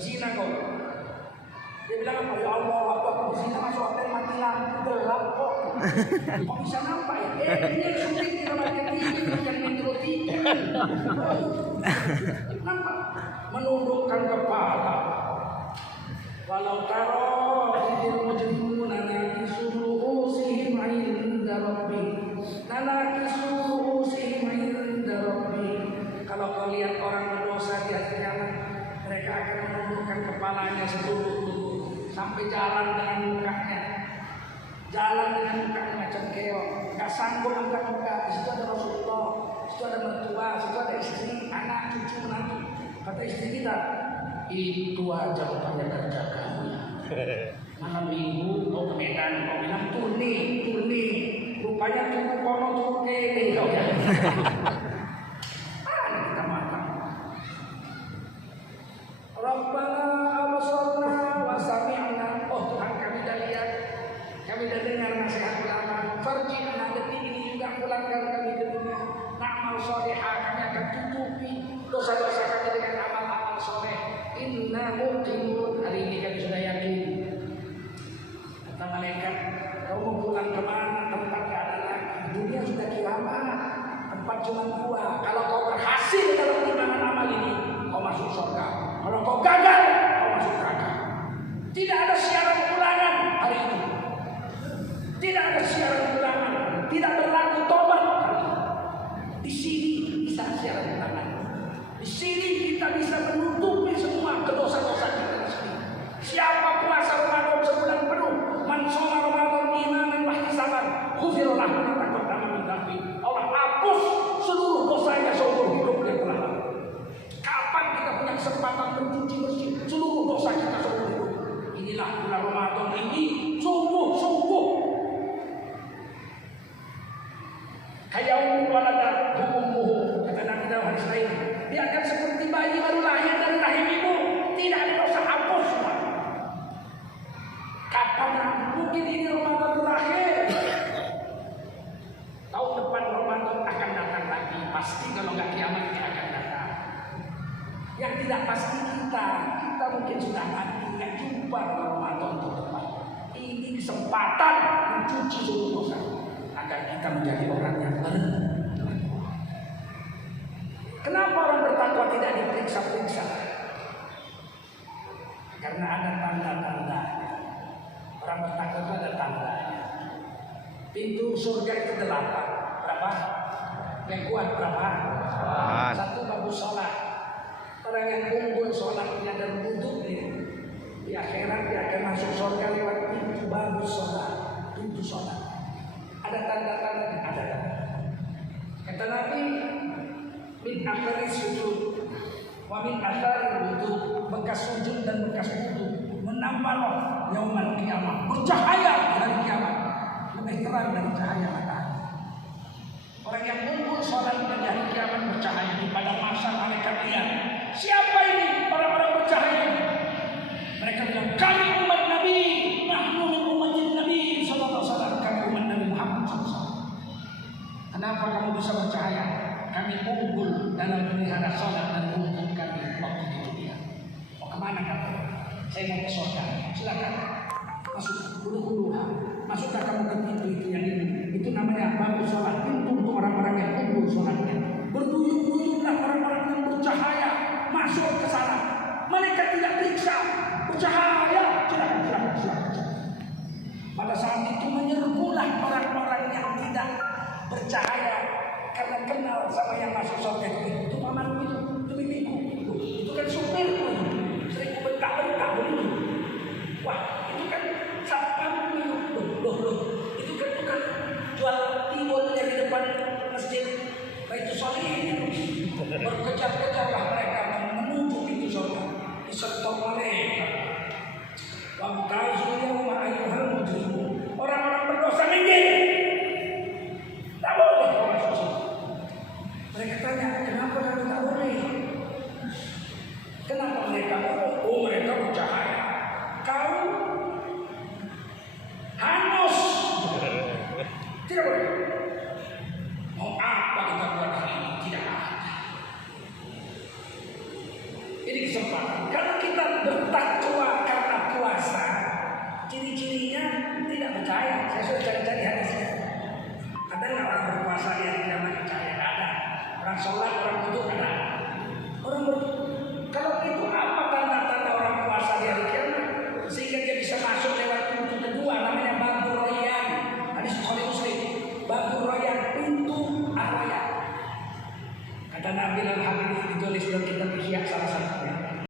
berzina kok. Dia bilang apa? Ya Allah, waktu aku berzina masuk hotel mati lampu gelap kok. Kok bisa nampak ya? Ini yang syuting di rumah TV, bukan Metro TV. Nampak? Menundukkan kepala. Walau taro idil mujrimuna nakisu ru'usihim 'inda rabbihim. Nakisu ru'usihim 'inda rabbihim. Kalau kau lihat orang berdosa di hari kiamat, mereka akan menundukkan kepalanya seluruh sampai jalan dengan mukanya. Jalan dengan mukanya macam keong. Gak sanggup angkat muka. Di situ ada Rasulullah, di situ ada mertua, di situ ada istri, anak, cucu, menantu. Kata istri kita, itu aja rupanya kerja kamu. Malam minggu mau ke Medan, kau bilang turni. Rupanya tunggu kono tunggu kene kau ya. Kita makan. Rabbana absarna wa sami'na. Oh Tuhan, kami dah lihat, kami dah dengar nasihat ulama. Farji'na, detik ini juga pulangkan kami ke dunia. Na'mal salihah, kami akan tutupi dosa-dosa kami dengan amal-amal soleh. Inna muqimun, hari ini kami sudah yakin. Kata malaikat, kau mau pulang kemana? Tempat gak ada lagi. Dunia sudah kiamat. Tempat cuma dua. Kalau kau berhasil dalam timbangan amal ini, kau masuk surga. Kalau kau gagal, kau masuk neraka. Tidak ada siaran ulangan hari ini. Tidak ada siaran ulangan. Tidak berlaku tobat. Di sini bisa siaran ulangan. Di sini kita bisa menutupi semua kedosa-dosa kita di sini. Siapa puasa Ramadan sebulan penuh, man shoma Ramadan imanan wa ihtisaban, ghufira lahu ma taqaddama min dhanbi. Allah hapus seluruh dosanya seumur hidup dia telah lalu. Kapan kita punya kesempatan mencuci bersih seluruh dosa kita seumur hidup? Inilah bulan Ramadan ini sungguh-sungguh kayak walada ummuhu, kata Nabi dalam hadis lain. Dia akan seperti bayi baru lahir dari rahim ibu, tidak ada dosa hapus. Kapan mungkin ini Ramadan terakhir? Tahun depan Ramadan akan datang lagi, pasti kalau nggak kiamat dia akan datang. Yang tidak pasti kita mungkin sudah mati, nggak jumpa Ramadan tahun depan. Ini kesempatan mencuci seluruh dosa agar kita menjadi orang yang benar. Kenapa orang bertakwa tidak diperiksa-periksa? Karena ada tanda-tandanya. Orang bertakwa itu ada tandanya. Pintu surga itu 8. Berapa? Yang kuat berapa? 1 bagus sholat. Orang yang unggul sholatnya dan wudhunya, di akhirat dia akan masuk surga lewat pintu bagus sholat. Pintu sholat. Ada tanda-tandanya? Ada tanda. Kata Nabi, min akhari sujud wa min akhari wudhu, bekas sujud dan bekas wudhu menambah loh yaumal kiamat, bercahaya dari kiamat, lebih terang dari cahaya matahari. Orang yang unggul sholat dan hari kiamat bercahaya di pada masa mereka lihat siapa ini orang-orang bercahaya. Mereka bilang kami umat Nabi, nahnu min umatin Nabi sallallahu alaihi wasallam, kami umat Nabi Muhammad sallallahu alaihi wasallam. Kenapa kamu bisa bercahaya? Kami unggul dalam melihara sholat dan wudhu kami waktu di dunia. Mau kemana kamu? Saya mau ke surga. Silakan masuk dulu. Masuklah kamu ke pintu itu yang ini. Itu namanya bagus sholat. Pintu untuk orang-orang yang unggul sholatnya. Berduyun-duyunlah orang-orang yang bercahaya masuk ke sana. Mereka tidak periksa, bercahaya. Silakan. Pada saat itu menyerbulah orang-orang yang tidak bercahaya. Karena kenal sama yang masuk surga itu pamanku itu bibiku, itu kan supirku, sering bentak-bentak begitu. Wah, itu kan satpamku loh, itu kan bukan jual timun dari depan masjid Baitul Shalihin. Berkejar-kejarlah mereka menuju pintu surga, disetop mereka. Wamtazu yauma ayyuhal mujrimun. Orang-orang berdosa minggir. Tak boleh kau masuk surga. Mereka tanya, kenapa kamu tak boleh? Ini kesempatan. Kalau kita bertakwa karena puasa, ciri-cirinya tidak percaya. Saya sudah cari-cari hadisnya. Ada nggak orang berpuasa yang tidak percaya? Ada. Orang sholat, orang wudhu ada. Orang